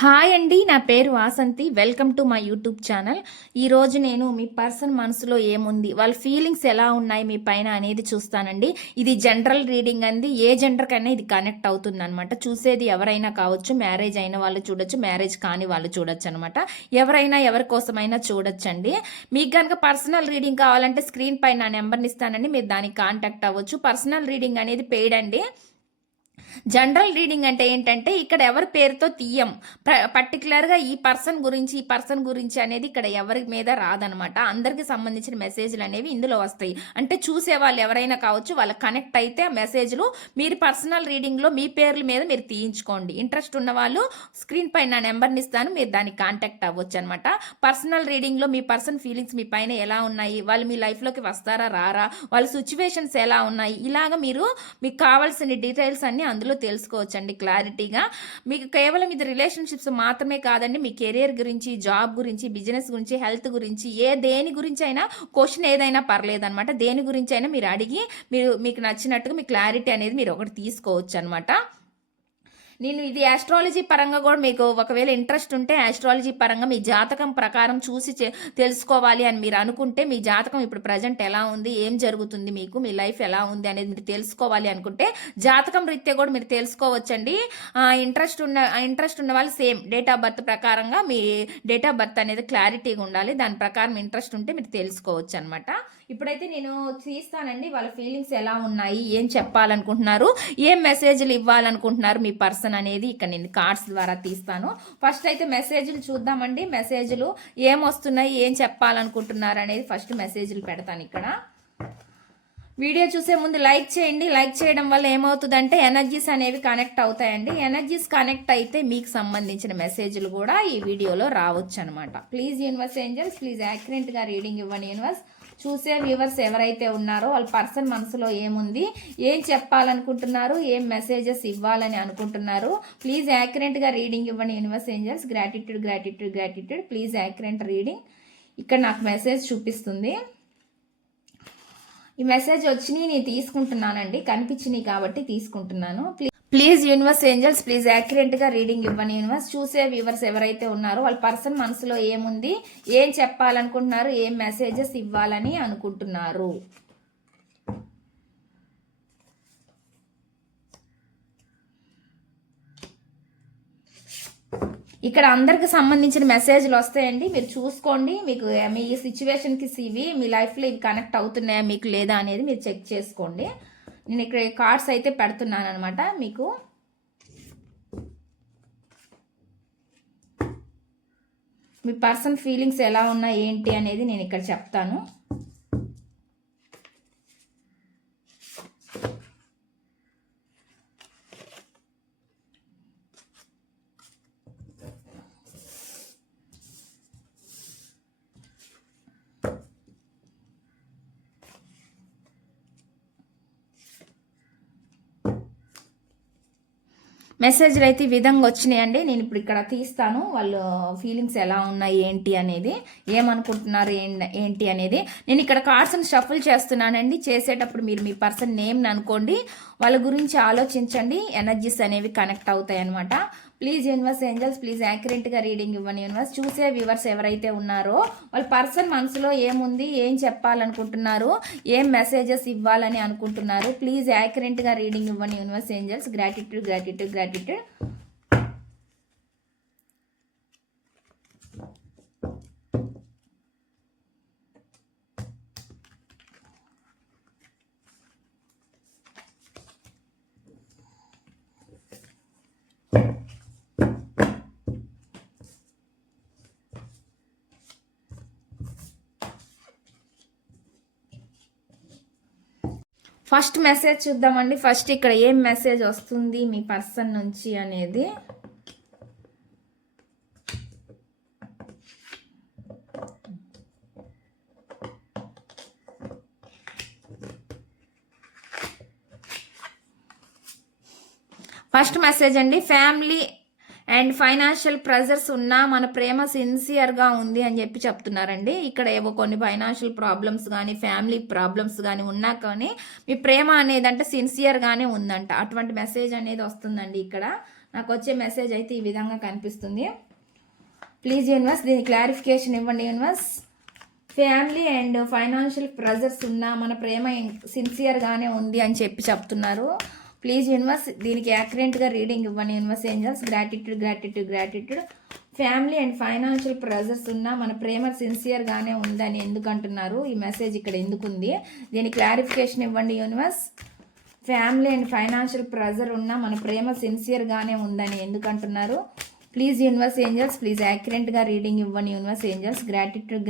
Hi అండి, నా పేరు Vasanthi. Welcome to my YouTube channel. ఈరోజు నేను మీ పర్సన్ మనసులో ఏముంది, వాళ్ళ ఫీలింగ్స్ ఎలా ఉన్నాయి మీ పైన అనేది చూస్తానండి. ఇది జనరల్ రీడింగ్ అండి. ఏ జెండర్కైనా ఇది కనెక్ట్ అవుతుంది అనమాట. చూసేది ఎవరైనా కావచ్చు, మ్యారేజ్ అయిన వాళ్ళు చూడొచ్చు, మ్యారేజ్ కాని వాళ్ళు చూడొచ్చు అనమాట. ఎవరైనా ఎవరి కోసమైనా చూడొచ్చండి. మీకు కనుక పర్సనల్ రీడింగ్ కావాలంటే స్క్రీన్ పైన నా నెంబర్ని ఇస్తానండి, మీరు దానికి కాంటాక్ట్ అవ్వచ్చు. పర్సనల్ రీడింగ్ అనేది పెయిడ్ అండి. జనరల్ రీడింగ్ అంటే ఏంటంటే ఇక్కడ ఎవరి పేరుతో తీయం, పర్టికులర్గా ఈ పర్సన్ గురించి అనేది ఇక్కడ ఎవరి మీద రాదనమాట. అందరికి సంబంధించిన మెసేజ్లు అనేవి ఇందులో వస్తాయి. అంటే చూసే వాళ్ళు ఎవరైనా కావచ్చు, వాళ్ళ కనెక్ట్ అయితే ఆ మెసేజ్లు మీరు పర్సనల్ రీడింగ్లో మీ పేర్ల మీద మీరు తీయించుకోండి. ఇంట్రెస్ట్ ఉన్న వాళ్ళు స్క్రీన్ పైన నా నెంబర్ని ఇస్తాను, మీరు దానికి కాంటాక్ట్ అవ్వచ్చు అనమాట. పర్సనల్ రీడింగ్లో మీ పర్సన్ ఫీలింగ్స్ మీ పైన ఎలా ఉన్నాయి, వాళ్ళు మీ లైఫ్లోకి వస్తారా రారా, వాళ్ళ సిచ్యువేషన్స్ ఎలా ఉన్నాయి, ఇలాగ మీకు కావాల్సిన డీటెయిల్స్ అన్ని అందులో తెలుసుకోవచ్చండి క్లారిటీగా. మీకు కేవలం ఇది రిలేషన్షిప్స్ మాత్రమే కాదండి, మీ కెరియర్ గురించి, జాబ్ గురించి, బిజినెస్ గురించి, హెల్త్ గురించి, దేని గురించి అయినా క్వశ్చన్ ఏదైనా పర్లేదన్నమాట. దేని గురించి అయినా మీరు అడిగి మీకు నచ్చినట్టుగా మీ క్లారిటీ అనేది మీరు ఒకటి తీసుకోవచ్చు అనమాట. నేను ఇది ఆస్ట్రాలజీ పరంగా కూడా మీకు ఒకవేళ ఇంట్రెస్ట్ ఉంటే ఆస్ట్రాలజీ పరంగా మీ జాతకం ప్రకారం చూసి తెలుసుకోవాలి అని మీరు అనుకుంటే, మీ జాతకం ఇప్పుడు ప్రజెంట్ ఎలా ఉంది, ఏం జరుగుతుంది, మీకు మీ లైఫ్ ఎలా ఉంది అనేది మీరు తెలుసుకోవాలి అనుకుంటే జాతకం రీత్యా కూడా మీరు తెలుసుకోవచ్చండి. ఇంట్రెస్ట్ ఉన్న వాళ్ళు సేమ్ డేట్ ఆఫ్ బర్త్ ప్రకారంగా మీ డేట్ ఆఫ్ బర్త్ అనేది క్లారిటీగా ఉండాలి. దాని ప్రకారం ఇంట్రెస్ట్ ఉంటే మీరు తెలుసుకోవచ్చు అనమాట. ఇప్పుడైతే నేను తీస్తానండి, వాళ్ళ ఫీలింగ్స్ ఎలా ఉన్నాయి, ఏం చెప్పాలనుకుంటున్నారు, ఏం మెసేజ్లు ఇవ్వాలనుకుంటున్నారు మీ పర్సన్ అనేది ఇక్కడ నేను కార్డ్స్ ద్వారా తీస్తాను. ఫస్ట్ అయితే మెసేజ్లు చూద్దామండి. మెసేజ్లు ఏం వస్తున్నాయి, ఏం చెప్పాలనుకుంటున్నారు అనేది ఫస్ట్ మెసేజ్లు పెడతాను ఇక్కడ. వీడియో చూసే ముందు లైక్ చేయండి. లైక్ చేయడం వల్ల ఏమవుతుందంటే ఎనర్జీస్ అనేవి కనెక్ట్ అవుతాయండి. ఎనర్జీస్ కనెక్ట్ అయితే మీకు సంబంధించిన మెసేజ్లు కూడా ఈ వీడియోలో రావచ్చు అనమాట. ప్లీజ్ యూనివర్స్ ఏంజల్స్, ప్లీజ్ యాక్యురేట్గా రీడింగ్ ఇవ్వండి యూనివర్స్. చూసే వ్యూవర్స్ ఎవరైతే ఉన్నారో వాళ్ళ పర్సన్ మనసులో ఏముంది, ఏం చెప్పాలనుకుంటున్నారు, ఏం మెసేజెస్ ఇవ్వాలని అనుకుంటున్నారు, ప్లీజ్ యాక్యురేట్గా రీడింగ్ ఇవ్వండి universe angels. Gratitude gratitude gratitude. Please accurate reading. ఇక్కడ నాకు మెసేజ్ చూపిస్తుంది. ఈ మెసేజ్ వచ్చినాయి, నేను తీసుకుంటున్నానండి, కనిపించినాయి కాబట్టి తీసుకుంటున్నాను. ప్లీజ్ యూనివర్స్ ఏంజల్స్, ప్లీజ్ యాక్యురేట్గా రీడింగ్ ఇవ్వండి యూనివర్స్. చూసే వ్యూవర్స్ ఎవరైతే ఉన్నారో వాళ్ళ పర్సన్ మనసులో ఏముంది, ఏం చెప్పాలనుకుంటున్నారు, ఏం మెసేజెస్ ఇవ్వాలని అనుకుంటున్నారు. ఇక్కడ అందరికి సంబంధించిన మెసేజ్లు వస్తాయండి, మీరు చూసుకోండి. మీకు మీ సిచ్యువేషన్కి ఇవి మీ లైఫ్లో ఇవి కనెక్ట్ అవుతున్నాయా మీకు లేదా అనేది మీరు చెక్ చేసుకోండి. నేను ఇక్కడ కార్డ్స్ అయితే పెడుతున్నాను అనమాట. మీకు మీ పర్సన్ ఫీలింగ్స్ ఎలా ఉన్నాయి ఏంటి అనేది నేను ఇక్కడ చెప్తాను. మెసేజ్లు అయితే ఈ విధంగా వచ్చినాయండి. నేను ఇప్పుడు ఇక్కడ తీస్తాను, వాళ్ళు ఫీలింగ్స్ ఎలా ఉన్నాయి ఏంటి అనేది, ఏమనుకుంటున్నారు ఏంటి అనేది. నేను ఇక్కడ కార్డ్స్ని షఫుల్ చేస్తున్నానండి. చేసేటప్పుడు మీరు మీ పర్సన్ నేమ్ని అనుకోండి, వాళ్ళ గురించి ఆలోచించండి. ఎనర్జీస్ అనేవి కనెక్ట్ అవుతాయి అనమాట. ప్లీజ్ యూనివర్స్ ఏంజల్స్, ప్లీజ్ యాక్యురేట్గా రీడింగ్ ఇవ్వండి యూనివర్స్. చూసే వ్యూవర్స్ ఎవరైతే ఉన్నారో వాళ్ళ పర్సన్ మనసులో ఏముంది, ఏం చెప్పాలనుకుంటున్నారు, ఏం మెసేజెస్ ఇవ్వాలని అనుకుంటున్నారు. ప్లీజ్ యాక్యురేట్గా రీడింగ్ ఇవ్వండి universe angels. Gratitude gratitude gratitude. First message చూద్దామండి. ఫస్ట్ ఇక్కడ ఏం మెసేజ్ వస్తుంది మీ పర్సన్ నుంచి అనేది. ఫస్ట్ మెసేజ్ అండి, ఫ్యామిలీ అండ్ ఫైనాన్షియల్ ప్రెజర్స్ ఉన్నా మన ప్రేమ సిన్సియర్గా ఉంది అని చెప్పి చెప్తున్నారండి. ఇక్కడ ఏవో కొన్ని ఫైనాన్షియల్ ప్రాబ్లమ్స్ కానీ ఫ్యామిలీ ప్రాబ్లమ్స్ కానీ ఉన్నా కానీ మీ ప్రేమ అనేది అంటే సిన్సియర్గానే ఉందంట. అటువంటి మెసేజ్ అనేది వస్తుందండి ఇక్కడ. నాకు వచ్చే మెసేజ్ అయితే ఈ విధంగా కనిపిస్తుంది. ప్లీజ్ యూనివర్స్ దీని క్లారిఫికేషన్ ఇవ్వండి universe. Family and financial pressures ఉన్న మన ప్రేమ సిన్సియర్గానే ఉంది అని చెప్తున్నారు. ప్లీజ్ యూనివర్స్ దీనికి యాక్యురేట్గా రీడింగ్ ఇవ్వండి universe angels. Gratitude. Family and financial pressures ఉన్న మన ప్రేమ సిన్సియర్గానే ఉందని ఎందుకు అంటున్నారు? ఈ మెసేజ్ ఇక్కడ ఎందుకు ఉంది? దీని క్లారిఫికేషన్ ఇవ్వండి universe. Family and financial pressure ఉన్న మన ప్రేమ సిన్సియర్గానే ఉందని ఎందుకు అంటున్నారు? ప్లీజ్ యూనివర్స్ ఏంజల్స్ ప్లీజ్ యాక్యురేట్గా రీడింగ్ ఇవ్వండి universe angels. Gratitude.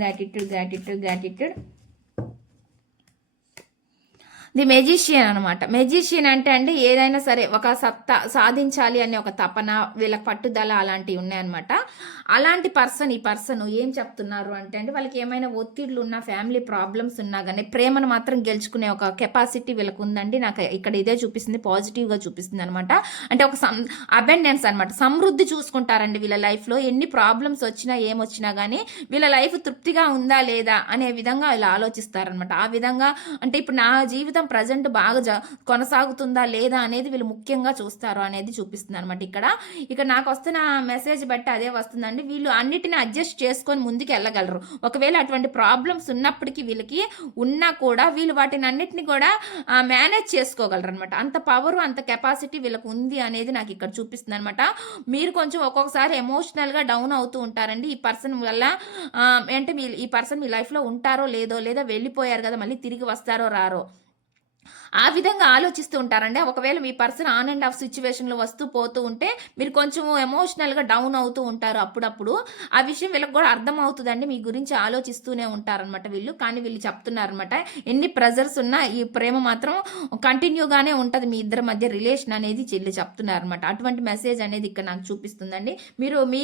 The magician అనమాట. మెజిషియన్ అంటే ఏదైనా సరే ఒక సత్తా సాధించాలి అనే ఒక తపన, వీళ్ళకి పట్టుదల అలాంటివి ఉన్నాయన్నమాట. అలాంటి ఈ పర్సన్ ఏం చెప్తున్నారు అంటే వాళ్ళకి ఏమైనా ఒత్తిళ్ళు ఉన్నా, ఫ్యామిలీ ప్రాబ్లమ్స్ ఉన్నా కానీ ప్రేమను మాత్రం గెలుచుకునే ఒక కెపాసిటీ వీళ్ళకి ఉందండి. నాకు ఇక్కడ ఇదే చూపిస్తుంది, పాజిటివ్గా చూపిస్తుంది అనమాట. అంటే ఒక అబెండెన్స్ అనమాట, సమృద్ధి చూసుకుంటారండి వీళ్ళ లైఫ్లో. ఎన్ని ప్రాబ్లమ్స్ వచ్చినా ఏమొచ్చినా కానీ వీళ్ళ లైఫ్ తృప్తిగా ఉందా లేదా అనే విధంగా వీళ్ళు ఆలోచిస్తారనమాట. ఆ విధంగా అంటే ఇప్పుడు నా జీవితం ప్రజెంట్ బాగా కొనసాగుతుందా లేదా అనేది వీళ్ళు ముఖ్యంగా చూస్తారు అనేది చూపిస్తుంది అనమాట. ఇక్కడ నాకు వస్తున్న మెసేజ్ బట్టి అదే వస్తుందండి. వీళ్ళు అన్నిటిని అడ్జస్ట్ చేసుకొని ముందుకు వెళ్ళగలరు. ఒకవేళ అటువంటి ప్రాబ్లమ్స్ ఉన్నప్పటికీ వీళ్ళకి ఉన్నా కూడా వీళ్ళు వాటిని అన్నిటిని కూడా మేనేజ్ చేసుకోగలరు అనమాట. అంత పవర్, అంత కెపాసిటీ వీళ్ళకి ఉంది అనేది నాకు ఇక్కడ చూపిస్తుంది అనమాట. మీరు కొంచెం ఒక్కొక్కసారి ఎమోషనల్గా డౌన్ అవుతూ ఉంటారండి. ఈ పర్సన్ వల్ల అంటే ఈ పర్సన్ మీ లైఫ్లో ఉంటారో లేదో, లేదా వెళ్ళిపోయారు కదా మళ్ళీ తిరిగి వస్తారో రారో, ఆ విధంగా ఆలోచిస్తూ ఉంటారండి. ఒకవేళ మీ పర్సన్ ఆన్ అండ్ ఆఫ్ సిచ్యువేషన్లో వస్తూ పోతూ ఉంటే మీరు కొంచెం ఎమోషనల్గా డౌన్ అవుతూ ఉంటారు అప్పుడప్పుడు. ఆ విషయం వీళ్ళకి కూడా అర్థమవుతుందండి. మీ గురించి ఆలోచిస్తూనే ఉంటారనమాట వీళ్ళు. కానీ వీళ్ళు చెప్తున్నారనమాట ఎన్ని ప్రెజర్స్ ఉన్నా ఈ ప్రేమ మాత్రం కంటిన్యూగానే ఉంటుంది మీ ఇద్దరి మధ్య రిలేషన్ అనేది వీళ్ళు చెప్తున్నారనమాట. అటువంటి మెసేజ్ అనేది ఇక్కడ నాకు చూపిస్తుందండి. మీరు మీ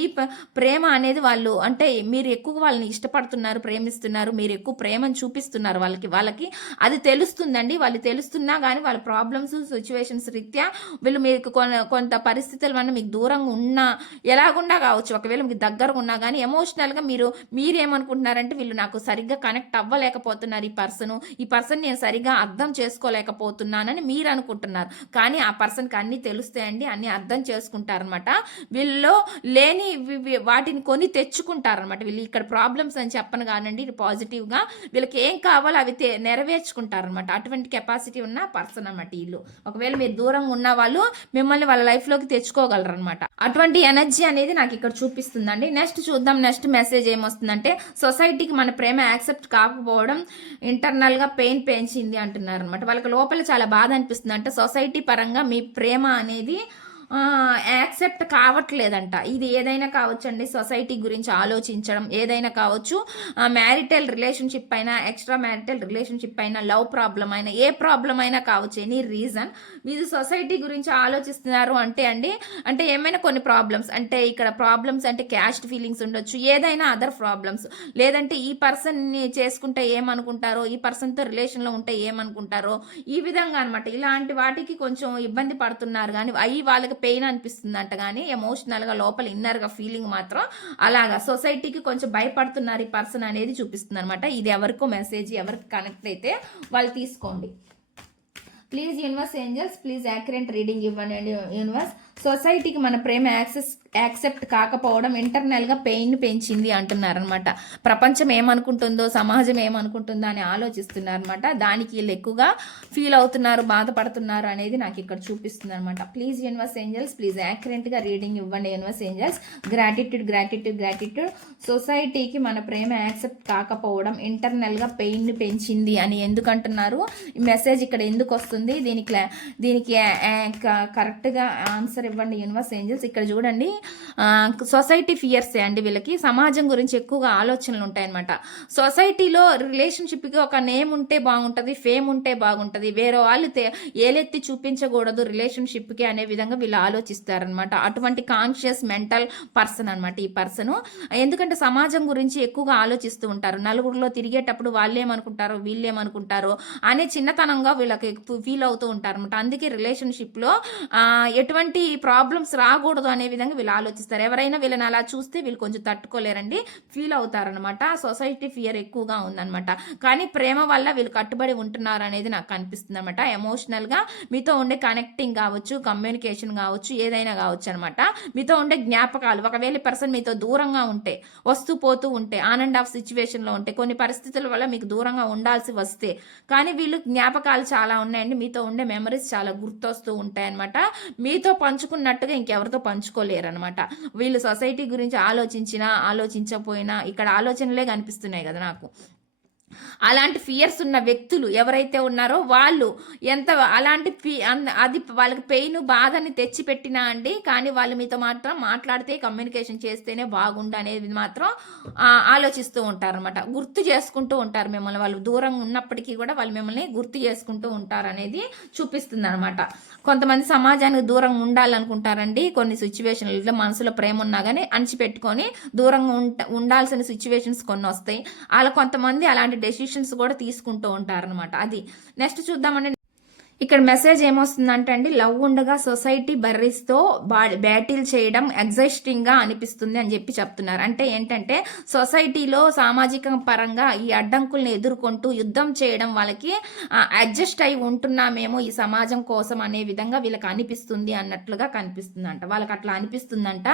ప్రేమ అనేది వాళ్ళు అంటే మీరు ఎక్కువ వాళ్ళని ఇష్టపడుతున్నారు, ప్రేమిస్తున్నారు, మీరు ఎక్కువ ప్రేమను చూపిస్తున్నారు వాళ్ళకి అది తెలుస్తుందండి. వాళ్ళు తెలుస్తున్నా కానీ వాళ్ళ ప్రాబ్లమ్స్, సిచ్యువేషన్స్ రీత్యా వీళ్ళు మీకు కొంత పరిస్థితుల వల్ల మీకు దూరంగా ఉన్నా, ఎలాగుండా కావచ్చు, ఒకవేళ మీకు దగ్గరగా ఉన్నా కానీ ఎమోషనల్గా మీరేమనుకుంటున్నారంటే వీళ్ళు నాకు సరిగ్గా కనెక్ట్ అవ్వలేకపోతున్నారు, ఈ పర్సన్ నేను సరిగ్గా అర్థం చేసుకోలేకపోతున్నానని మీరు అనుకుంటున్నారు. కానీ ఆ పర్సన్కి అన్నీ తెలుస్తాయండి, అన్నీ అర్థం చేసుకుంటారనమాట. వీళ్ళు లేని వాటిని కొని తెచ్చుకుంటారనమాట. వీళ్ళు ఇక్కడ ప్రాబ్లమ్స్ అని చెప్పను కానండి, ఇది పాజిటివ్గా వీళ్ళకి ఏం కావాలో అవి నెరవేర్చుకుంటారనమాట. అటువంటి కెపాసిటీ ఉన్న పర్సన్ అన్నమాట వీళ్ళు. ఒకవేళ మీరు దూరంగా ఉన్న వాళ్ళు మిమ్మల్ని వాళ్ళ లైఫ్లోకి తెచ్చుకోగలరు అనమాట. అటువంటి ఎనర్జీ అనేది నాకు ఇక్కడ చూపిస్తుందండి. నెక్స్ట్ చూద్దాం, నెక్స్ట్ మెసేజ్ ఏమొస్తుందంటే సొసైటీకి మన ప్రేమ యాక్సెప్ట్ కాకపోవడం ఇంటర్నల్గా పెయిన్ పెంచింది అంటున్నారు అనమాట. వాళ్ళకి లోపల చాలా బాధ అనిపిస్తుంది. అంటే సొసైటీ పరంగా మీ ప్రేమ అనేది యాక్సెప్ట్ కావట్లేదంట. ఇది ఏదైనా కావచ్చండి, సొసైటీ గురించి ఆలోచించడం ఏదైనా కావచ్చు, మ్యారిటల్ రిలేషన్షిప్ అయినా, ఎక్స్ట్రా మ్యారిటల్ రిలేషన్షిప్ అయినా, లవ్ ప్రాబ్లం అయినా, ఏ ప్రాబ్లం అయినా కావచ్చు, ఎనీ రీజన్ మీరు సొసైటీ గురించి ఆలోచిస్తున్నారు అంటే ఏమైనా కొన్ని ప్రాబ్లమ్స్ అంటే ఇక్కడ ప్రాబ్లమ్స్ అంటే క్యాస్ట్ ఫీలింగ్స్ ఉండొచ్చు, ఏదైనా అదర్ ప్రాబ్లమ్స్, లేదంటే ఈ పర్సన్ని చేసుకుంటే ఏమనుకుంటారో, ఈ పర్సన్తో రిలేషన్లో ఉంటే ఏమనుకుంటారో, ఈ విధంగా అనమాట. ఇలాంటి వాటికి కొంచెం ఇబ్బంది పడుతున్నారు కానీ అవి వాళ్ళకి పెయిన్ అనిపిస్తుంది అంట. కానీ ఎమోషనల్గా లోపల ఇన్నర్గా ఫీలింగ్ మాత్రం అలాగా సొసైటీకి కొంచెం భయపడుతున్నారు ఈ పర్సన్ అనేది చూపిస్తుంది అనమాట. ఇది ఎవరికో మెసేజ్, ఎవరికి కనెక్ట్ అయితే వాళ్ళు తీసుకోండి. Please universe angels please accurate reading ఇవ్వండి యూనివర్స్. సొసైటీకి మన ప్రేమ యాక్సెప్ట్ కాకపోవడం ఇంటర్నల్గా పెయిన్ పెంచింది అంటున్నారనమాట. ప్రపంచం ఏమనుకుంటుందో, సమాజం ఏమనుకుంటుందో అని ఆలోచిస్తున్నారనమాట. దానికి వీళ్ళు ఎక్కువగా ఫీల్ అవుతున్నారు, బాధపడుతున్నారు అనేది నాకు ఇక్కడ చూపిస్తుంది అనమాట. ప్లీజ్ యూనివర్స్ ఏంజల్స్ ప్లీజ్ యాక్యురేట్గా రీడింగ్ ఇవ్వండి యూనివర్స్ ఏంజల్స్. గ్రాటిట్యూడ్. సొసైటీకి మన ప్రేమ యాక్సెప్ట్ కాకపోవడం ఇంటర్నల్గా పెయిన్ పెంచింది అని ఎందుకు అంటున్నారు? ఈ మెసేజ్ ఇక్కడ ఎందుకు వస్తుంది? దీనికి కరెక్ట్గా ఆన్సర్ ఇవ్వండి యూనివర్స్ ఏంజల్స్. ఇక్కడ చూడండి, సొసైటీ ఫియర్సే అండి వీళ్ళకి. సమాజం గురించి ఎక్కువగా ఆలోచనలు ఉంటాయన్నమాట. సొసైటీలో రిలేషన్షిప్కి ఒక నేమ్ ఉంటే బాగుంటుంది, ఫేమ్ ఉంటే బాగుంటుంది, వేరే వాళ్ళు ఏలెత్తి చూపించకూడదు రిలేషన్షిప్కి అనే విధంగా వీళ్ళు ఆలోచిస్తారనమాట. అటువంటి కాన్షియస్ మెంటల్ పర్సన్ అనమాట ఈ పర్సను. ఎందుకంటే సమాజం గురించి ఎక్కువగా ఆలోచిస్తూ ఉంటారు. నలుగురిలో తిరిగేటప్పుడు వాళ్ళేమనుకుంటారో, వీళ్ళేమనుకుంటారో అనే చిన్నతనంగా వీళ్ళకి ఫీల్ అవుతూ ఉంటారు అనమాట. అందుకే రిలేషన్షిప్లో ఎటువంటి ఈ ప్రాబ్లమ్స్ రాకూడదు అనే విధంగా వీళ్ళు ఆలోచిస్తారు. ఎవరైనా వీళ్ళని అలా చూస్తే వీళ్ళు కొంచెం తట్టుకోలేరండి, ఫీల్ అవుతారనమాట. సొసైటీ ఫియర్ ఎక్కువగా ఉందనమాట. కానీ ప్రేమ వల్ల వీళ్ళు కట్టుబడి ఉంటున్నారు అనేది నాకు కనిపిస్తుంది అనమాట. ఎమోషనల్గా మీతో ఉండే కనెక్టింగ్ కావచ్చు, కమ్యూనికేషన్ కావచ్చు, ఏదైనా కావచ్చు అనమాట. మీతో ఉండే జ్ఞాపకాలు, ఒకవేళ పర్సన్ మీతో దూరంగా ఉంటే, వస్తూ పోతూ ఉంటే, ఆన్ అండ్ ఆఫ్ సిచ్యువేషన్లో ఉంటే, కొన్ని పరిస్థితుల వల్ల మీకు దూరంగా ఉండాల్సి వస్తే, కానీ వీళ్ళు జ్ఞాపకాలు చాలా ఉన్నాయండి. మీతో ఉండే మెమరీస్ చాలా గుర్తొస్తూ ఉంటాయి అనమాట. మీతో పంచుకున్నట్టుగా ఇంకెవరితో పంచుకోలేరు అనమాట. వీళ్ళు సొసైటీ గురించి ఆలోచించినా ఆలోచించకపోయినా ఇక్కడ ఆలోచనలే కనిపిస్తున్నాయి కదా నాకు. అలాంటి ఫియర్స్ ఉన్న వ్యక్తులు ఎవరైతే ఉన్నారో వాళ్ళు ఎంత అలాంటి అది వాళ్ళకి పెయిన్ బాధని తెచ్చిపెట్టినా అండి, కానీ వాళ్ళు మీతో మాత్రం మాట్లాడితే కమ్యూనికేషన్ చేస్తేనే బాగుండు అనేది మాత్రం ఆలోచిస్తూ ఉంటారు అనమాట. గుర్తు చేసుకుంటూ ఉంటారు మిమ్మల్ని. వాళ్ళు దూరంగా ఉన్నప్పటికీ కూడా వాళ్ళు మిమ్మల్ని గుర్తు చేసుకుంటూ ఉంటారు అనేది చూపిస్తుంది అనమాట. కొంతమంది సమాజానికి దూరంగా ఉండాలనుకుంటారండి. కొన్ని సిచ్యువేషన్లలో మనసులో ప్రేమ ఉన్నా కానీ అణిచిపెట్టుకొని దూరంగా ఉండాల్సిన సిచ్యువేషన్స్ కొన్ని వస్తాయి. అలా కొంతమంది అలాంటి డెసిషన్స్ కూడా తీసుకుంటూ ఉంటారనమాట. అది నెక్స్ట్ చూద్దామండి. ఇక్కడ మెసేజ్ ఏమొస్తుందంటే అండి, లవ్ ఉండగా సొసైటీ బర్రీస్తో బ్యాటిల్ చేయడం ఎగ్జైస్టింగ్గా అనిపిస్తుంది అని చెప్పి చెప్తున్నారు. అంటే ఏంటంటే సొసైటీలో సామాజిక పరంగా ఈ అడ్డంకుల్ని ఎదుర్కొంటూ యుద్ధం చేయడం వాళ్ళకి అడ్జస్ట్ అయి ఉంటున్నామేమో ఈ సమాజం కోసం అనే విధంగా వీళ్ళకి అనిపిస్తుంది అన్నట్లుగా కనిపిస్తుందంట. వాళ్ళకి అట్లా అనిపిస్తుందంట.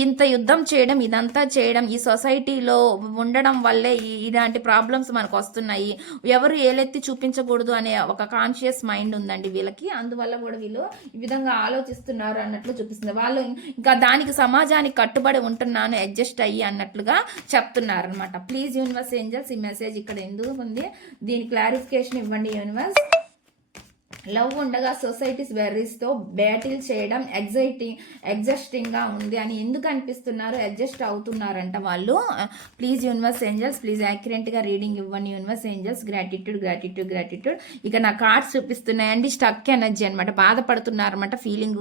ఇంత యుద్ధం చేయడం, ఇదంతా చేయడం, ఈ సొసైటీలో ఉండడం వల్లే ఇలాంటి ప్రాబ్లమ్స్ మనకు వస్తున్నాయి, ఎవరు ఏలెత్తి చూపించకూడదు అనే ఒక కాన్షియస్ మైండ్ ఉందండి వీళ్ళకి. అందువల్ల కూడా వీళ్ళు ఈ విధంగా ఆలోచిస్తున్నారు అన్నట్లు చూపిస్తుంది. వాళ్ళు ఇంకా దానికి సమాజానికి కట్టుబడి ఉంటున్నాను అడ్జస్ట్ అయ్యి అన్నట్లుగా చెప్తున్నారు అనమాట. ప్లీజ్ యూనివర్స్ ఏంజల్స్, ఈ మెసేజ్ ఇక్కడ ఎందుకు ఉంది, దీని క్లారిఫికేషన్ ఇవ్వండి యూనివర్స్. లవ్ ఉండగా సొసైటీస్ వెర్రీస్తో బ్యాటిల్ చేయడం ఎగ్జాస్టింగ్గా ఉంది అని ఎందుకు అనిపిస్తున్నారు, అడ్జస్ట్ అవుతున్నారంట వాళ్ళు. ప్లీజ్ యూనివర్స్ ఏంజల్స్, ప్లీజ్ యాక్యురేట్గా రీడింగ్ ఇవ్వండి universe angels. Gratitude gratitude gratitude. ఇక నా కార్డ్స్ చూపిస్తున్నాయండి. స్టక్ ఎనర్జీ అనమాట. బాధపడుతున్నారన్నమాట, ఫీలింగ్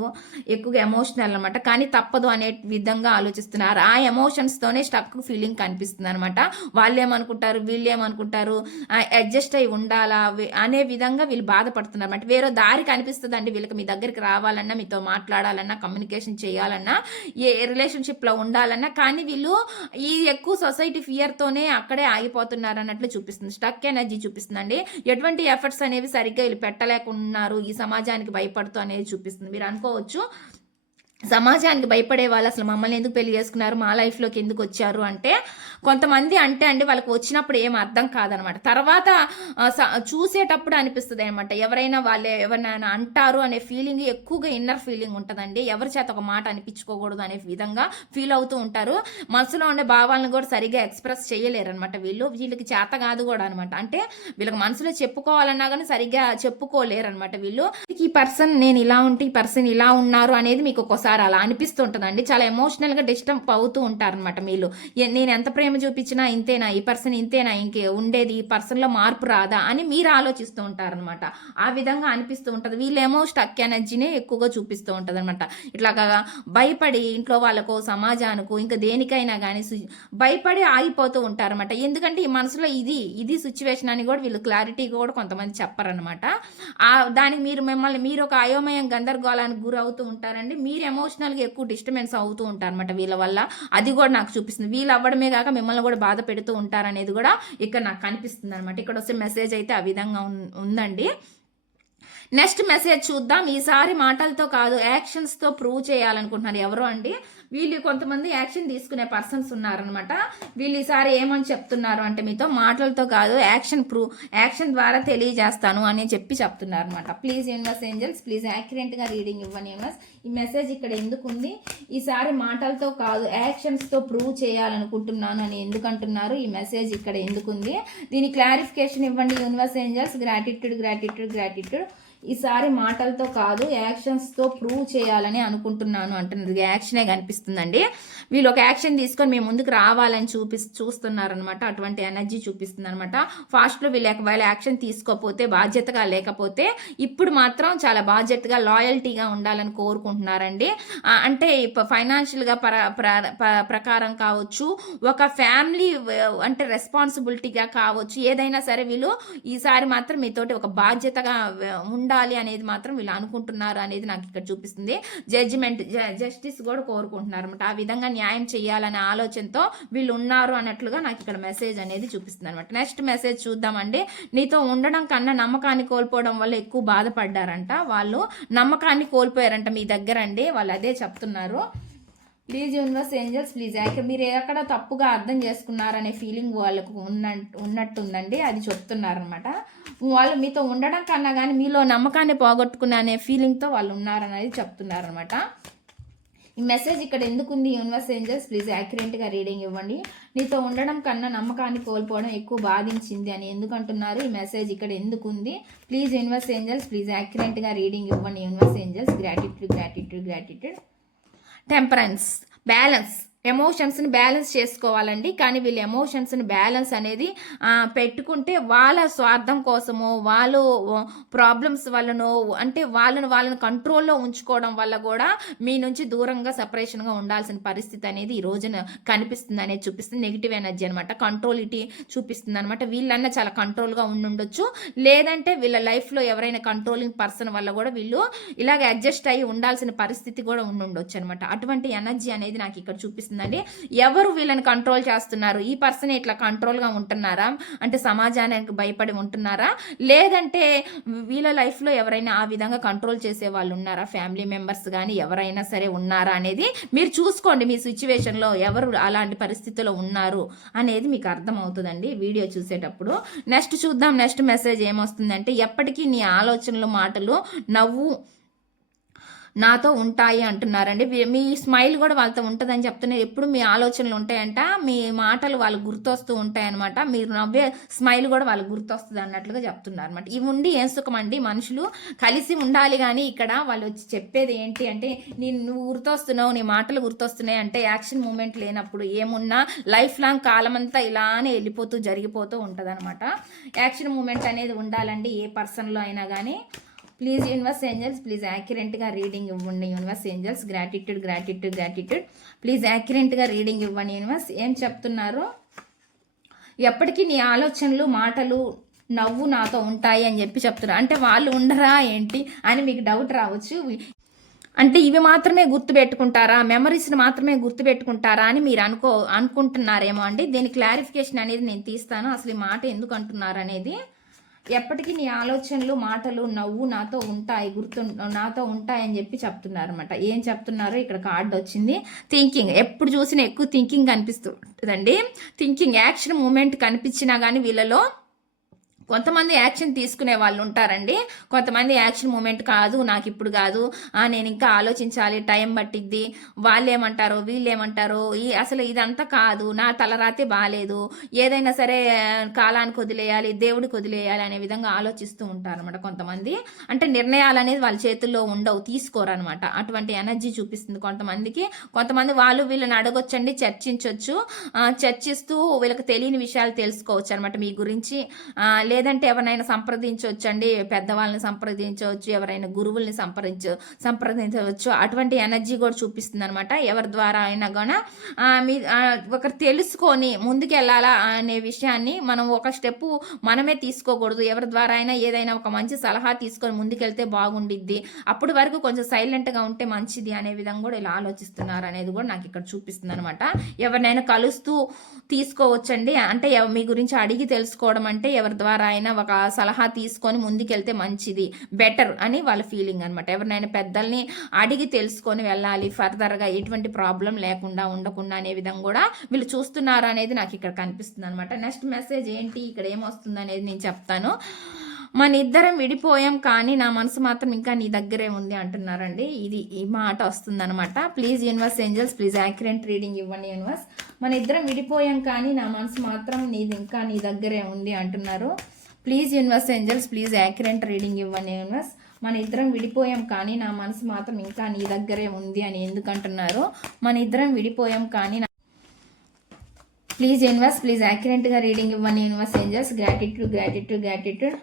ఎక్కువగా ఎమోషనల్ అనమాట, కానీ తప్పదు అనే విధంగా ఆలోచిస్తున్నారు. ఆ ఎమోషన్స్తోనే స్టక్ ఫీలింగ్ కనిపిస్తుంది అనమాట. వాళ్ళు ఏమనుకుంటారు, వీళ్ళు ఏమనుకుంటారు, అడ్జస్ట్ అయి ఉండాలా అనే విధంగా వీళ్ళు బాధపడుతున్నారు అన్నమాట. వేరే దారి కనిపిస్తుందండి వీళ్ళకి. మీ దగ్గరికి రావాలన్నా, మీతో మాట్లాడాలన్నా, కమ్యూనికేషన్ చేయాలన్నా, ఏ రిలేషన్షిప్లో ఉండాలన్నా, కానీ వీళ్ళు ఈ ఎక్కువ సొసైటీ ఫియర్తోనే అక్కడే ఆగిపోతున్నారు అన్నట్లు చూపిస్తుంది. స్టక్ ఎనర్జీ చూపిస్తుందండి. ఎటువంటి ఎఫర్ట్స్ అనేవి సరిగ్గా వీళ్ళు పెట్టలేకున్నారు, ఈ సమాజానికి భయపడుతూ అనేది చూపిస్తుంది. మీరు అనుకోవచ్చు, సమాజానికి భయపడే వాళ్ళు అసలు మమ్మల్ని ఎందుకు పెళ్లి చేసుకున్నారు, మా లైఫ్లోకి ఎందుకు వచ్చారు అంటే, కొంతమంది అంటే అండి వాళ్ళకి వచ్చినప్పుడు ఏం అర్థం కాదనమాట. తర్వాత చూసేటప్పుడు అనిపిస్తుంది అనమాట. ఎవరైనా వాళ్ళే ఎవరైనా అంటారు అనే ఫీలింగ్ ఎక్కువగా ఇన్నర్ ఫీలింగ్ ఉంటుందండి. ఎవరి చేత ఒక మాట అనిపించుకోకూడదు అనే విధంగా ఫీల్ అవుతూ ఉంటారు. మనసులో ఉండే భావాలను కూడా సరిగ్గా ఎక్స్ప్రెస్ చేయలేరు అనమాట. వీళ్ళకి చేత కాదు కూడా అనమాట. అంటే వీళ్ళకి మనసులో చెప్పుకోవాలన్నా కానీ సరిగ్గా చెప్పుకోలేరు అనమాట. వీళ్ళు ఈ పర్సన్ నేను ఇలా ఉంటే ఈ పర్సన్ ఇలా ఉన్నారు అనేది మీకు ఒకసారి అలా అనిపిస్తుంటుందండి. చాలా ఎమోషనల్గా డిస్టర్బ్ అవుతూ ఉంటారనమాట. మీరు నేను ఎంత ప్రేమ చూపించినా ఇంతేనా, ఈ పర్సన్ ఇంతేనా, ఇంకే ఉండేది, ఈ పర్సన్లో మార్పు రాదా అని మీరు ఆలోచిస్తూ ఉంటారనమాట. ఆ విధంగా అనిపిస్తూ ఉంటుంది. వీళ్ళేమో స్టక్ ఎనర్జీనే ఎక్కువగా చూపిస్తూ ఉంటుంది అనమాట. ఇట్లాగా భయపడి ఇంట్లో వాళ్ళకు, సమాజానికి, ఇంకా దేనికైనా కానీ భయపడి ఆగిపోతూ ఉంటారనమాట. ఎందుకంటే ఈ మనసులో ఇది సిచ్యువేషన్ అని కూడా వీళ్ళు క్లారిటీగా కూడా కొంతమంది చెప్పరనమాట. దానికి మీరు ఒక అయోమయం, గందరగోళానికి గురవుతూ ఉంటారండి. మీరు ఎమోషనల్గా ఎక్కువ డిస్టర్బెన్స్ అవుతూ ఉంటారు అనమాట వీళ్ళ వల్ల. అది కూడా నాకు చూపిస్తుంది. వీళ్ళు అవ్వడమే కాక మిమ్మల్ని కూడా బాధ పెడుతూ ఉంటారనేది కూడా ఇక్కడ నాకు కనిపిస్తుంది అనమాట. ఇక్కడ వస్తే మెసేజ్ అయితే ఆ విధంగా ఉందండి. నెక్స్ట్ మెసేజ్ చూద్దాం. ఈసారి మాటలతో కాదు యాక్షన్స్తో ప్రూవ్ చేయాలనుకుంటున్నారు. ఎవరు అండి వీళ్ళు? కొంతమంది యాక్షన్ తీసుకునే పర్సన్స్ ఉన్నారనమాట. వీళ్ళు ఈసారి ఏమని చెప్తున్నారు అంటే, మీతో మాటలతో కాదు యాక్షన్ ద్వారా తెలియజేస్తాను అని చెప్పి చెప్తున్నారు అనమాట. ప్లీజ్ యూనివర్స్ ఏంజల్స్, ప్లీజ్ యాక్యురేట్గా రీడింగ్ ఇవ్వండి యూనివర్స్. ఈ మెసేజ్ ఇక్కడ ఎందుకు ఉంది, ఈసారి మాటలతో కాదు యాక్షన్స్తో ప్రూవ్ చేయాలనుకుంటున్నాను అని ఎందుకు అంటున్నారు, ఈ మెసేజ్ ఇక్కడ ఎందుకు ఉంది, దీని క్లారిఫికేషన్ ఇవ్వండి universe angels. Gratitude gratitude gratitude. ఈసారి మాటలతో కాదు యాక్షన్స్తో ప్రూవ్ చేయాలని అనుకుంటున్నాను అంటున్నది. యాక్షనే కనిపిస్తుందండి. వీళ్ళు ఒక యాక్షన్ తీసుకొని మేము ముందుకు రావాలని చూస్తున్నారనమాట. అటువంటి ఎనర్జీ చూపిస్తుంది అనమాట. ఫాస్ట్లో వీళ్ళు ఒకవేళ యాక్షన్ తీసుకోకపోతే, బాధ్యతగా లేకపోతే, ఇప్పుడు మాత్రం చాలా బాధ్యతగా లాయల్టీగా ఉండాలని కోరుకుంటున్నారండి. అంటే ఫైనాన్షియల్గా ప్రకారం కావచ్చు, ఒక ఫ్యామిలీ అంటే రెస్పాన్సిబిలిటీగా కావచ్చు, ఏదైనా సరే వీళ్ళు ఈసారి మాత్రం మీతోటి ఒక బాధ్యతగా ఉండాలి అనేది మాత్రం వీళ్ళు అనుకుంటున్నారు అనేది నాకు ఇక్కడ చూపిస్తుంది. జస్టిస్ కూడా కోరుకుంటున్నారు అనమాట. ఆ విధంగా న్యాయం చేయాలనే ఆలోచనతో వీళ్ళు ఉన్నారు అన్నట్లుగా నాకు ఇక్కడ మెసేజ్ అనేది చూపిస్తుంది అనమాట. నెక్స్ట్ మెసేజ్ చూద్దామండి. నీతో ఉండడం కన్నా నమ్మకాన్ని కోల్పోవడం వల్ల ఎక్కువ బాధపడ్డారంట. వాళ్ళు నమ్మకాన్ని కోల్పోయారంట మీ దగ్గర అండి. వాళ్ళు అదే చెప్తున్నారు. ప్లీజ్ యూనివర్స్ ఏంజల్స్ ప్లీజ్ మీరు ఎక్కడ తప్పుగా అర్థం చేసుకున్నారనే ఫీలింగ్ వాళ్ళకు ఉన్నట్టుందండి. అది చెప్తున్నారనమాట. వాళ్ళు మీతో ఉండడం కన్నా కానీ మీలో నమ్మకాన్ని పోగొట్టుకునే అనే ఫీలింగ్తో వాళ్ళు ఉన్నారనేది చెప్తున్నారనమాట. ఈ మెసేజ్ ఇక్కడ ఎందుకు ఉంది? యూనివర్స్ ఏంజల్స్ ప్లీజ్ యాక్యురేట్గా రీడింగ్ ఇవ్వండి. నీతో ఉండడం కన్నా నమ్మకాన్ని కోల్పోవడం ఎక్కువ బాధించింది అని ఎందుకు అంటున్నారు? ఈ మెసేజ్ ఇక్కడ ఎందుకు ఉంది? ప్లీజ్ యూనివర్స్ ఏంజల్స్ ప్లీజ్ యాక్యురేట్గా రీడింగ్ ఇవ్వండి. Universe angels gratitude temperance, balance, ఎమోషన్స్ని బ్యాలెన్స్ చేసుకోవాలండి. కానీ వీళ్ళు ఎమోషన్స్ని బ్యాలెన్స్ అనేది పెట్టుకుంటే వాళ్ళ స్వార్థం కోసమో వాళ్ళు ప్రాబ్లమ్స్ వల్లనో అంటే వాళ్ళని కంట్రోల్లో ఉంచుకోవడం వల్ల కూడా మీ నుంచి దూరంగా సపరేషన్గా ఉండాల్సిన పరిస్థితి అనేది ఈ రోజున కనిపిస్తుంది అనేది చూపిస్తుంది. నెగిటివ్ ఎనర్జీ అనమాట. కంట్రోలిటీ చూపిస్తుంది అనమాట. వీళ్ళన్నా చాలా కంట్రోల్గా ఉండుండొచ్చు, లేదంటే వీళ్ళ లైఫ్లో ఎవరైనా కంట్రోలింగ్ పర్సన్ వల్ల కూడా వీళ్ళు ఇలాగ అడ్జస్ట్ అయ్యి ఉండాల్సిన పరిస్థితి కూడా ఉండుండొచ్చు అనమాట. అటువంటి ఎనర్జీ అనేది నాకు ఇక్కడ చూపిస్తుంది. ఎవరు వీళ్ళని కంట్రోల్ చేస్తున్నారు? ఈ పర్సన్ ఇట్లా కంట్రోల్గా ఉంటున్నారా అంటే సమాజానికి భయపడి ఉంటున్నారా, లేదంటే వీళ్ళ లైఫ్లో ఎవరైనా ఆ విధంగా కంట్రోల్ చేసే వాళ్ళు ఉన్నారా? ఫ్యామిలీ మెంబర్స్ కానీ ఎవరైనా సరే ఉన్నారా అనేది మీరు చూసుకోండి. మీ సిచ్యువేషన్లో ఎవరు అలాంటి పరిస్థితిలో ఉన్నారు అనేది మీకు అర్థమవుతుందండి వీడియో చూసేటప్పుడు. నెక్స్ట్ చూద్దాం. నెక్స్ట్ మెసేజ్ ఏమొస్తుందంటే, ఎప్పటికీ నీ ఆలోచనలు మాటలు నవ్వు నాతో ఉంటాయి అంటున్నారండి. మీ స్మైల్ కూడా వాళ్ళతో ఉంటుందని చెప్తున్నారు. ఎప్పుడు మీ ఆలోచనలు ఉంటాయంట, మీ మాటలు వాళ్ళు గుర్తొస్తూ ఉంటాయన్నమాట. మీరు నవ్వే స్మైల్ కూడా వాళ్ళకి గుర్తొస్తుంది అన్నట్లుగా చెప్తున్నారు అనమాట. ఇవి ఉండి ఏం సుఖం అండి, మనుషులు కలిసి ఉండాలి. కానీ ఇక్కడ వాళ్ళు వచ్చి చెప్పేది ఏంటి అంటే, నువ్వు గుర్తొస్తున్నావు, నీ మాటలు గుర్తొస్తున్నాయి అంటే యాక్షన్ మూమెంట్ లేనప్పుడు ఏమున్నా లైఫ్ లాంగ్ కాలమంతా ఇలానే వెళ్ళిపోతూ జరిగిపోతూ ఉంటుంది అనమాట. యాక్షన్ మూమెంట్ అనేది ఉండాలండి ఏ పర్సన్లో అయినా కానీ. ప్లీజ్ యూనివర్స్ ఏంజల్స్ ప్లీజ్ యాక్యురేట్గా రీడింగ్ ఇవ్వండి. యూనివర్స్ ఏంజల్స్ గ్రాటిట్యూడ్ ప్లీజ్ యాక్యురేట్గా రీడింగ్ ఇవ్వండి. యూనివర్స్ ఏం చెప్తున్నారు? ఎప్పటికీ నీ ఆలోచనలు మాటలు నవ్వు నాతో ఉంటాయి అని చెప్పి చెప్తున్నారు. అంటే వాళ్ళు ఉండరా ఏంటి అని మీకు డౌట్ రావచ్చు. అంటే ఇవి మాత్రమే గుర్తుపెట్టుకుంటారా, మెమరీస్ని మాత్రమే గుర్తుపెట్టుకుంటారా అని మీరు అనుకుంటున్నారేమో అండి. దీని క్లారిఫికేషన్ అనేది నేను తీస్తాను. అసలు ఈ మాట ఎందుకు అంటున్నారు అనేది. ఎప్పటికీ నీ ఆలోచనలు మాటలు నవ్వు నాతో ఉంటాయి అని చెప్పి చెప్తున్నారు అనమాట. ఏం చెప్తున్నారో ఇక్కడ కార్డు వచ్చింది. థింకింగ్, ఎప్పుడు చూసినా ఎక్కువ థింకింగ్ కనిపిస్తుందండి. థింకింగ్ యాక్షన్ మూమెంట్ కనిపించినా కానీ వీళ్ళలో కొంతమంది యాక్షన్ తీసుకునే వాళ్ళు ఉంటారండి. కొంతమంది యాక్షన్ మూమెంట్ కాదు, నాకు ఇప్పుడు కాదు, నేను ఇంకా ఆలోచించాలి, టైం పట్టిద్ది, వాళ్ళు ఏమంటారో వీళ్ళు ఏమంటారో, అసలు ఇదంతా కాదు, నా తలరాతే బాగాలేదు, ఏదైనా సరే కాలానికి వదిలేయాలి, దేవుడికి వదిలేయాలి అనే విధంగా ఆలోచిస్తూ ఉంటారనమాట. కొంతమంది అంటే నిర్ణయాలు అనేది వాళ్ళ చేతుల్లో ఉండవు, తీసుకోరనమాట. అటువంటి ఎనర్జీ చూపిస్తుంది కొంతమందికి. కొంతమంది వాళ్ళు వీళ్ళని అడగొచ్చండి, చర్చిస్తూ వీళ్ళకి తెలియని విషయాలు తెలుసుకోవచ్చు అనమాట మీ గురించి. లేదంటే ఎవరైనా సంప్రదించవచ్చండి, పెద్దవాళ్ళని సంప్రదించవచ్చు, ఎవరైనా గురువుల్ని సంప్రదించవచ్చు. అటువంటి ఎనర్జీ కూడా చూపిస్తుంది అనమాట. ఎవరి ద్వారా అయినా కూడా మీ ఒకరు తెలుసుకొని ముందుకు వెళ్ళాలా అనే విషయాన్ని మనం ఒక స్టెప్ మనమే తీసుకోకూడదు. ఎవరి ద్వారా అయినా ఏదైనా ఒక మంచి సలహా తీసుకొని ముందుకెళ్తే బాగుండిద్ది, అప్పటి వరకు కొంచెం సైలెంట్గా ఉంటే మంచిది అనే విధంగా కూడా ఇలా ఆలోచిస్తున్నారు అనేది కూడా నాకు ఇక్కడ చూపిస్తుంది అనమాట. ఎవరినైనా కలుస్తూ తీసుకోవచ్చండి. అంటే మీ గురించి అడిగి తెలుసుకోవడం అంటే ఎవరి ద్వారా అయినా ఒక సలహా తీసుకొని ముందుకెళ్తే మంచిది, బెటర్ అని వాళ్ళ ఫీలింగ్ అనమాట. ఎవరినైనా పెద్దల్ని అడిగి తెలుసుకొని వెళ్ళాలి, ఫర్దర్గా ఎటువంటి ప్రాబ్లం లేకుండా ఉండకుండా అనే విధంగా కూడా వీళ్ళు చూస్తున్నారు అనేది నాకు ఇక్కడ కనిపిస్తుంది అనమాట. నెక్స్ట్ మెసేజ్ ఏంటి, ఇక్కడ ఏమొస్తుంది అనేది నేను చెప్తాను. మన ఇద్దరం విడిపోయాం కానీ నా మనసు మాత్రం ఇంకా నీ దగ్గరే ఉంది అంటున్నారండి. ఈ మాట వస్తుంది అనమాట. Please universe angels please accurate reading ఇవ్వండి. యూనివర్స్, మన ఇద్దరం విడిపోయాం కానీ నా మనసు మాత్రం ఇంకా నీ దగ్గరే ఉంది అంటున్నారు. Please universe angels please accurate reading ఇవ్వండి. యూనివర్స్, మన ఇద్దరం విడిపోయాం కానీ నా మనసు మాత్రం ఇంకా నీ దగ్గరే ఉంది అని ఎందుకు అంటున్నారు? మన ఇద్దరం విడిపోయాం కానీ ప్లీజ్ యూనివర్స్ ప్లీజ్ యాక్యురేట్గా రీడింగ్ ఇవ్వండి. Universe angels gratitude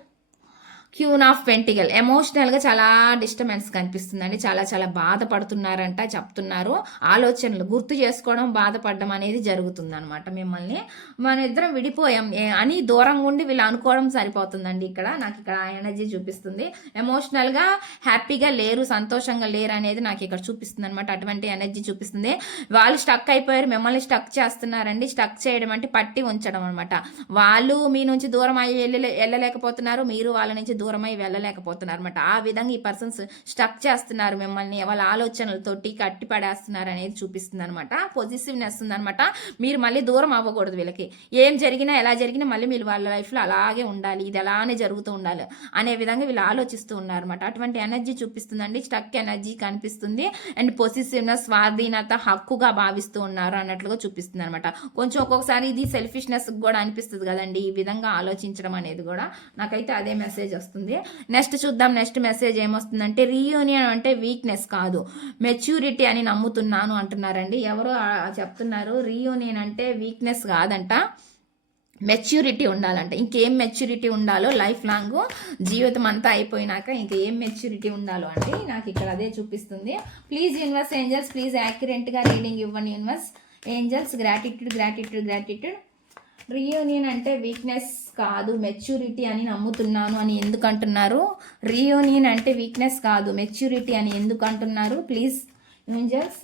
queen of pentacle ఎమోషనల్గా చాలా డిస్టర్బెన్స్ కనిపిస్తుందండి. చాలా చాలా బాధపడుతున్నారంట చెప్తున్నారు. ఆలోచనలు గుర్తు చేసుకోవడం, బాధపడడం అనేది జరుగుతుందనమాట. మిమ్మల్ని మనం ఇద్దరం విడిపోయాం అని దూరంగా ఉండి వీళ్ళు అనుకోవడం సరిపోతుందండి. ఇక్కడ నాకు ఇక్కడ ఎనర్జీ చూపిస్తుంది. ఎమోషనల్గా హ్యాపీగా లేరు, సంతోషంగా లేరు అనేది నాకు ఇక్కడ చూపిస్తుంది అనమాట. అటువంటి ఎనర్జీ చూపిస్తుంది. వాళ్ళు స్టక్ అయిపోయారు, మిమ్మల్ని స్టక్ చేస్తున్నారండి. స్టక్ చేయడం అంటే పట్టి ఉంచడం అనమాట. వాళ్ళు మీ నుంచి దూరం అయ్యి వెళ్ళలేకపోతున్నారు, మీరు వాళ్ళ నుంచి దూరమై వెళ్ళలేకపోతున్నారు అనమాట. ఆ విధంగా ఈ పర్సన్స్ స్టక్ చేస్తున్నారు మిమ్మల్ని, వాళ్ళ ఆలోచనలతోటి కట్టి పడేస్తున్నారు అనేది చూపిస్తుంది అనమాట. పొజిటివ్నెస్ ఉందనమాట. మీరు మళ్ళీ దూరం అవ్వకూడదు వీళ్ళకి. ఏం జరిగినా ఎలా జరిగినా మళ్ళీ మీరు వాళ్ళ లైఫ్లో అలాగే ఉండాలి, ఇది అలానే జరుగుతూ ఉండాలి అనే విధంగా వీళ్ళు ఆలోచిస్తూ ఉన్నారు అనమాట. అటువంటి ఎనర్జీ చూపిస్తుందండి. స్టక్ ఎనర్జీ కనిపిస్తుంది. అండ్ పొజిటివ్నెస్, స్వాధీనత, హక్కుగా భావిస్తూ ఉన్నారు అన్నట్లుగా చూపిస్తుంది అనమాట. కొంచెం ఒక్కొక్కసారి ఇది సెల్ఫిష్నెస్ కూడా అనిపిస్తుంది కదండి, ఈ విధంగా ఆలోచించడం అనేది కూడా. నాకైతే అదే మెసేజ్ వస్తుంది. నెక్స్ట్ చూద్దాం. నెక్స్ట్ మెసేజ్ ఏమొస్తుందంటే రీయూనియన్ అంటే వీక్నెస్ కాదు, మెచ్యూరిటీ అని నమ్ముతున్నాను అంటున్నారండి. ఎవరో చెప్తున్నారు రీయూనియన్ అంటే వీక్నెస్ కాదంట, మెచ్యూరిటీ ఉండాలంట. ఇంకేం మెచ్యూరిటీ ఉండాలో లైఫ్ లాంగ్, జీవితం అంతా అయిపోయినాక ఇంకేం మెచ్యూరిటీ ఉండాలో అండి నాకు ఇక్కడ అదే చూపిస్తుంది. ప్లీజ్ యూనివర్స్ ఏంజల్స్, ప్లీజ్ యాక్యురేట్గా రీడింగ్ ఇవ్వండి universe angels. Gratitude gratitude gratitude. Reunion అంటే వీక్నెస్ కాదు, మెచ్యూరిటీ అని నమ్ముతున్నాను అని ఎందుకు అంటున్నారు? రీయూనియన్ అంటే వీక్నెస్ కాదు, మెచ్యూరిటీ అని ఎందుకు అంటున్నారు? ప్లీజ్ యూనివర్స్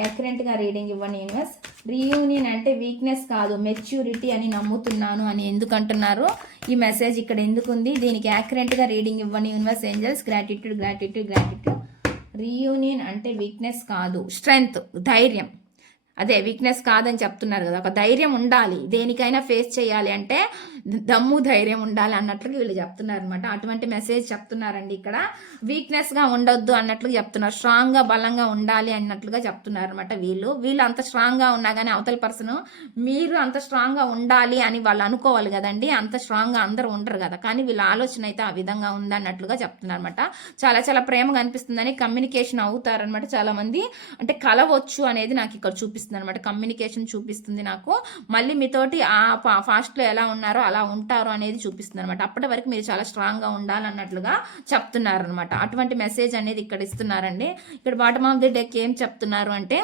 యాక్యురేట్గా రీడింగ్ ఇవ్వండి యూనివర్స్. రీయూనియన్ అంటే వీక్నెస్ కాదు, మెచ్యూరిటీ అని నమ్ముతున్నాను అని ఎందుకు అంటున్నారు? ఈ మెసేజ్ ఇక్కడ ఎందుకు ఉంది? దీనికి యాక్యురేట్గా రీడింగ్ ఇవ్వండి universe angels. Gratitude gratitude gratitude. Reunion అంటే వీక్నెస్ కాదు, స్ట్రెంగ్త్, ధైర్యం. అదే వీక్నెస్ కాదని చెప్తున్నారు కదా, ఒక ధైర్యం ఉండాలి, దేనికైనా ఫేస్ చేయాలి అంటే దమ్ము ధైర్యం ఉండాలి అన్నట్లుగా వీళ్ళు చెప్తున్నారు అనమాట. అటువంటి మెసేజ్ చెప్తున్నారండి ఇక్కడ. వీక్నెస్గా ఉండొద్దు అన్నట్లుగా చెప్తున్నారు, స్ట్రాంగ్గా బలంగా ఉండాలి అన్నట్లుగా చెప్తున్నారు అనమాట. వీళ్ళు అంత స్ట్రాంగ్గా ఉన్నా కానీ అవతల పర్సన్ మీరు అంత స్ట్రాంగ్గా ఉండాలి అని వాళ్ళు అనుకోవాలి కదండి. అంత స్ట్రాంగ్గా అందరూ ఉండరు కదా, కానీ వీళ్ళ ఆలోచన అయితే ఆ విధంగా ఉందన్నట్లుగా చెప్తున్నారు అనమాట. చాలా చాలా ప్రేమగా అనిపిస్తుందని కమ్యూనికేషన్ అవుతారనమాట చాలామంది. అంటే కలవచ్చు అనేది నాకు ఇక్కడ చూపిస్తుంది అనమాట. కమ్యూనికేషన్ చూపిస్తుంది నాకు. మళ్ళీ మీతోటి ఆ ఫాస్ట్లో ఎలా ఉన్నారో అలా ఉంటారు అనేది చూపిస్తుంది అనమాట. అప్పటి వరకు మీరు చాలా స్ట్రాంగ్గా ఉండాలన్నట్లుగా చెప్తున్నారు అనమాట. అటువంటి మెసేజ్ అనేది ఇక్కడ ఇస్తున్నారండి. ఇక్కడ బాటమ్ ఆఫ్ ది డెక్ ఏం చెప్తున్నారు అంటే,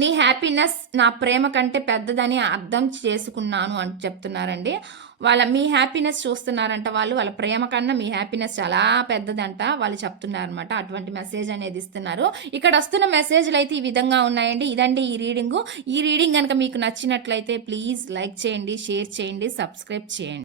నీ హ్యాపీనెస్ నా ప్రేమ కంటే పెద్దదని అర్థం చేసుకున్నాను అని చెప్తున్నారండి. మీ హ్యాపీనెస్ చూస్తున్నారంట వాళ్ళు, వాళ్ళ ప్రేమ కన్నా మీ హ్యాపీనెస్ చాలా పెద్దదంట వాళ్ళు చెప్తున్నారు అనమాట. అటువంటి మెసేజ్ అనేది ఇస్తున్నారు. ఇక్కడ వస్తున్న మెసేజ్లు అయితే ఈ విధంగా ఉన్నాయండి. ఇదండి ఈ రీడింగు. ఈ రీడింగ్ కనుక మీకు నచ్చినట్లయితే ప్లీజ్ లైక్ చేయండి, షేర్ చేయండి, సబ్స్క్రైబ్ చేయండి.